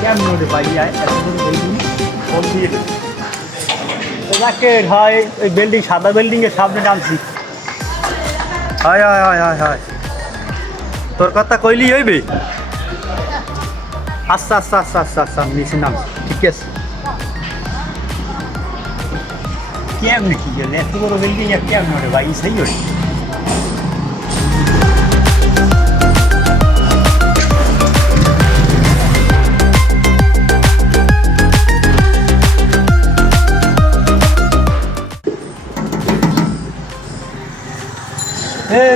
কেমন রে ভাই এত দূর বিল্ডিং ফোন দিয়ে যাকে হয় ওই বিল্ডিং সাদা বিল্ডিংয়ের সামনে নামছি। হয় হয় হয় হয় হয় তোর কথা কইলি হইবে। আচ্ছা আচ্ছা আচ্ছা আচ্ছা আচ্ছা নিচে নাম ঠিক আছে। কেমনি কি গেলে এত বড় বিল্ডিং কেমন রে ভাই সেই হয়।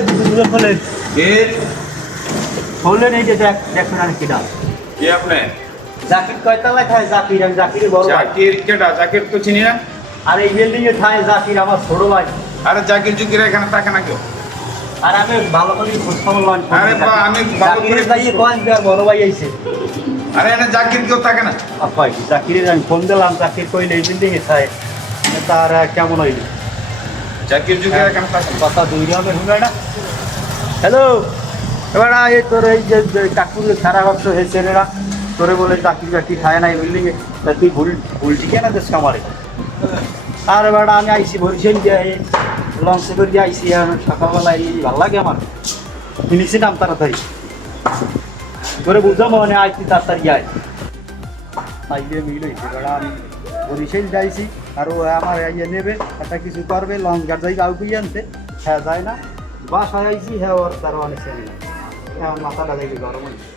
দুজন বলেন কে বললেন এই যে দেখ দেখুন আর কি নাম কে আপনি? জাকির কয়তলায় থাকে? জাকির আমি জাকিরের বড় ভাই। জাকির কেডা? জাকির তো চিনি না। আর এই বিল্ডিং এ থাকে জাকির আমার ছোট ভাই। আরে জাকির জুকির এখানে থাকে না কেউ। আর আমি ভালো করে খোঁজ খবর লন। আরে বা আমি ভালো করে জাকিরের ভাই কোন বড় ভাই আইছে। আরে এখানে জাকির কেউ থাকে না। আপাই জাকিরের আমি ফোন দিলাম, জাকির কইলে এই বিল্ডিং এ থাকে। তার কেমন হইল? জাকির জুকির এখানে থাকে না। কথা দুই হবে শুনে না। হ্যালো এবার এই তোর এই যে কাকুর খারাপ অংশ হয়েছে না তোরে বলে জাকির জাকির খায় না এই বিল্ডিং এ, তা তুই ভুল ঠিক না দেশ কামারে। আর এবার আমি আইসি বরিশাল দিয়ে লঞ্চে করে দিয়ে আইসি সকালবেলা এই ভালো লাগে আমার নিচে নাম তাড়াতাড়ি করে বুঝাম মানে আইসি তাড়াতাড়ি আয় আইলে মিল হয়েছে। এবার আমি বরিশাল যাইছি আর ও আমার ইয়ে নেবে একটা কিছু করবে লঞ্চ গাড় যাই কাউকে আনতে হ্যাঁ যায় না বাসায় আইসি হ্যাঁ ওর তার অনেক চেনে না এখন মাথাটা দেখি গরম হয়েছে।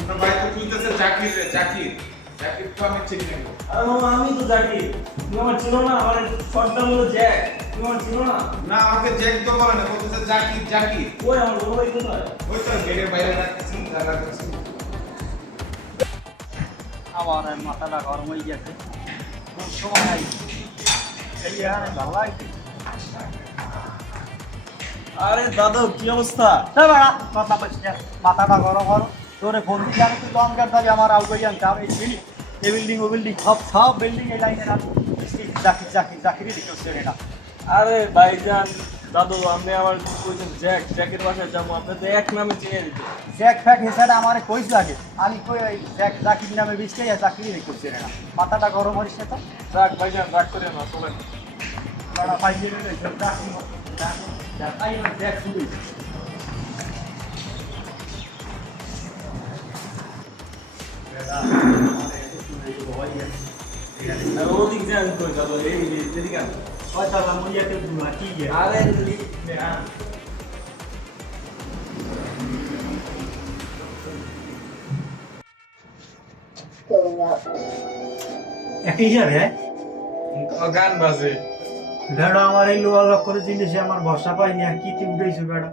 আপনার ভাই তো কইতেছে জাকির রে, জাকির। জাকির তো আমি চিনি না। আমি তো জানি তুমি আমার ছিল না, আমার শর্টটা হলো জ্যাক, তুমি আমার ছিল না। না আমাকে জ্যাক তো বলে না, বলতেছে জাকির জাকির। ওই আমার বড় ভাই কোথায়? ওই তো গেটের বাইরে রাখতেছেন, দাঁড়া রাখতেছেন। আমার মাথাটা গরম হয়ে গেছে কোন সময় আইসি এই ভালো লাগছে। আরে দাদু কি অবস্থা? কথা বলছি মাথাটা গরম গরম তোরে ফোন দিচ্ছি আমি তুই লং গার্ড যাবি আমার আউট হয়ে আমি এই চিনি এই বিল্ডিং ও বিল্ডিং সব বিল্ডিং এই লাইনে না চাকরি চাকরি চাকরি দিচ্ছে এটা। আরে ভাইজান দাদু আপনি আমার কইছেন জ্যাক, জ্যাকের বাসায় যাবো, আপনি তো এক নামে চিনে দিতে। জ্যাক ফ্যাক হিসাবে আমার কইস লাগে আমি কই ওই জ্যাক জাকির নামে বৃষ্টি চাকরি করছে না মাথাটা গরম হরিস না তো রাখ ভাইজান রাগ করে না, চলেন। আর ওদিক যান কই দাদু, এই এদিকে আন। আরে লিফট না। একই হিসাবে গান বাজে। বেড়া আমার এই লোয়া লক করে জিনিসে আমার ভরসা পাইনি আর কি তুই উঠেছো বেড়া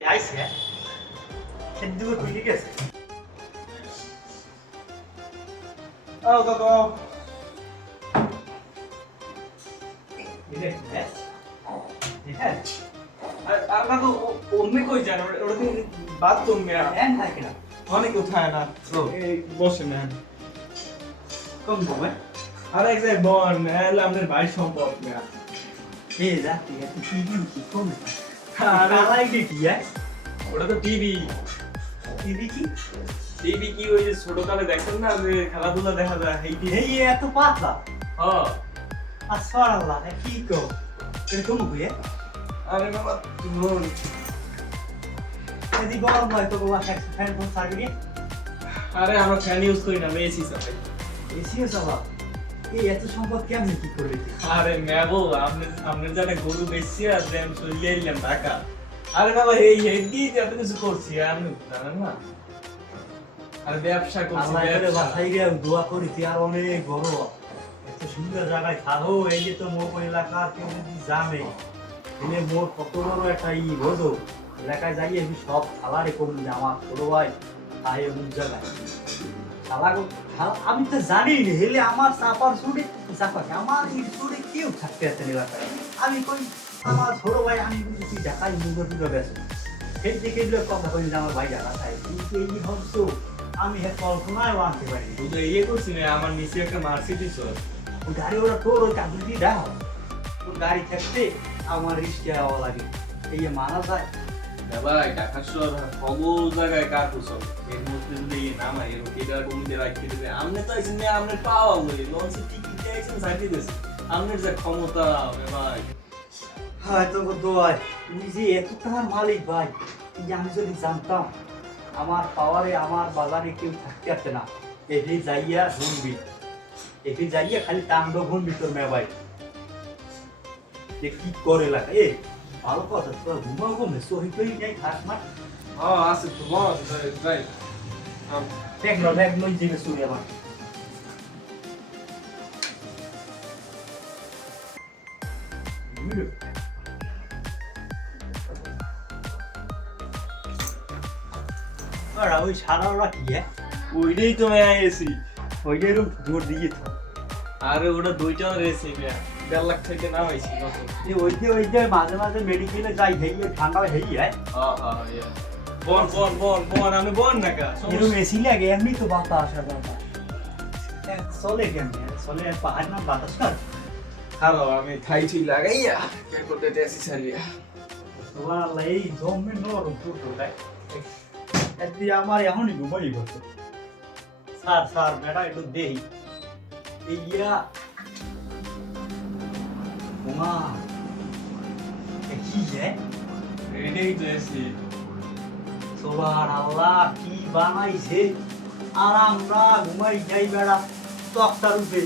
আইছে দুটো খুলে গেছে। ও দাদু আর দাদু অন্য কই যান? ওটা তো বাথরুম মেয়া অনেক কোথায় না। এই বসে না কম কমে আর এক জায়গায় বন এলে আমাদের বাড়ির সম্পর্ক মেয়া। এই রাতে এত টিভি কি কমে আরে আলাই কি ওটা তো টিভি। টিভি কি টিভি কি ওই যে ছোটকালে দেখেন না যে খেলাধুলা দেখা যায় এই টিভি। এই এত পাতলা হ্যাঁ আসসালাল্লাহ কি কো এরকম হয়ে আরে বাবা তুমি যদি গরম হয় তো বাবা এক ফ্যান ফোন সাগরি আরে আমরা ফ্যান ইউজ করি না, আমি এসি চালাই। এসিও চালা এই এত সম্পদ কেমনে কি করলি আরে মেবো আপনি জানে গরু বেশি আর দেন চলে এলাম ঢাকা। আরে বাবা এই হেডি যে এত কিছু করছি আপনি জানেন না। আরে ব্যবসা করছি আল্লাহ করে ব্যবসা। বাসাই রে দোয়া করি তুই আর অনেক বড় এত সুন্দর জায়গায় থাকো। এই যে তো মোর এলাকার কেউ যদি জানে এনে মোর কত বড় একটা বোঝো এলাকায় যাই আমি সব খালারে করুন যে আমার ছোট ভাই আয় অমুক জায়গায় আমি তো জানি না হেলে আমার চাপার সুরে চাপাকে আমার এই সুরে কেউ থাকতে আছেন এলাকায় আমি কই আমার ছোট ভাই আমি বুঝি ঢাকায় মুগো গেছে সেই থেকে কথা কই যে আমার ভাই ঢাকায় কিন্তু এই হচ্ছে আমি কল্পনায় আনতে পারি। শুধু ইয়ে করছি না, আমার নিচে একটা মার্সিডিজ ওই গাড়ি ওরা তোর ওই কাকুর দিয়ে দাও তোর গাড়ি থাকতে আমার রিস্কে হওয়া লাগে এই যে মানা যায় ভাই ঢাকা শহর খবর জায়গায় কার কুসল এর মধ্যে যদি নামা এর কেডা কমিতে রাখতে দিবে আমনে তো আইছেন না আমনে পাওয়া লই লঞ্চ টিকিট দিয়েছেন সাইডে দিস আমনের যে ক্ষমতা ভাই হ্যাঁ তো দোয়াই তুমি যে এত টাকার মালিক ভাই এই যে আমি যদি জানতাম আমার পাওয়ারে আমার বাগানে কেউ থাকতে পারতে না এটি যাইয়া ঘুরবি এটি যাইয়া খালি টান্ড ঘুরবি তোর মেয়ে ভাই যে কি করে লাগে এ ভালো কথা তোর ঘুমাও ঘুমে সহি তৈরি যাই খাস না হ্যাঁ আছে তো বস যাই ব্যাগ লই দিবে শুনে আমার আর ওই সারা ওরা কি হ্যাঁ ওইটাই তো আমি আইছি ওইটা এরকম জোর দিয়ে আরে ওটা দুইটা রেসি 1.5 লাখ থেকে নামাইছি কত ওই যে মাঝে মাঝে মেডিকেলে যাই হেই ঠান্ডা হেই হ্যাঁ বন আমি বন না কা এরকম এসি লাগে এমনি তো বাতাস আর বাতাস চলে কেমনি চলে পাহাড় না বাতাস কার হ্যালো আমি থাইছি লাগাইয়া কে করতে দেছি সারিয়া তোমার আল্লাহ এই জমে নরম পুরো তাই এদি আমার এখনই ঘুমাই গেছে স্যার বেটা একটু দেই ইয়া ওমা কি রে এটাই তো এসি সুবহানাল্লাহ কি বানাইছে আর আমরা ঘুমাই যাই বেড়া তক্তার উপরে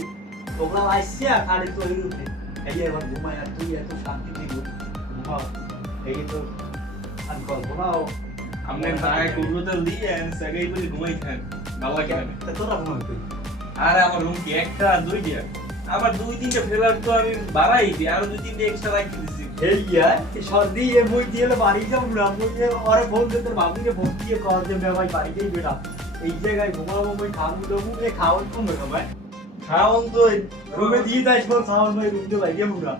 ওগুলা আইসিয়া খালি তো এর উপরে এই এবার ঘুমাই আর তুই এত শান্তি দিবি ঘুমাও এই তো আর কল্পনাও আমনে তাই কুরুতে দিয়ে সেগাই বলি ঘুমাইতেন ভালো লাগে না তা তোরা ঘুমাই তুই আরে আমার রুম কি একটা দুইটা আবার দুই তিনটা ফেলার তো আমি বাড়াই দিই আর দুই তিনটা এক্সট্রা রাখি দিছি এই ইয়া সর্দি এ মই দিয়ে বাড়ি যাও না মই আরে ফোন দে তোর বাবুকে ফোন দিয়ে কর যে মে ভাই বাড়ি যাই বেটা এই জায়গায় ঘুমাবো মই খাবো দেবো এ খাওয়ার তো মেয়ে ভাই খাওন তো রুমে দিয়ে যাই সব খাওয়ার মই রুম দিয়ে বাইরে মুড়া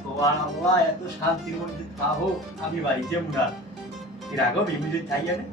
সুবহানাল্লাহ এত শান্তির মধ্যে খাবো আমি বাড়ি যাই মুড়া এর আগেও বিমিজে খাইয়া না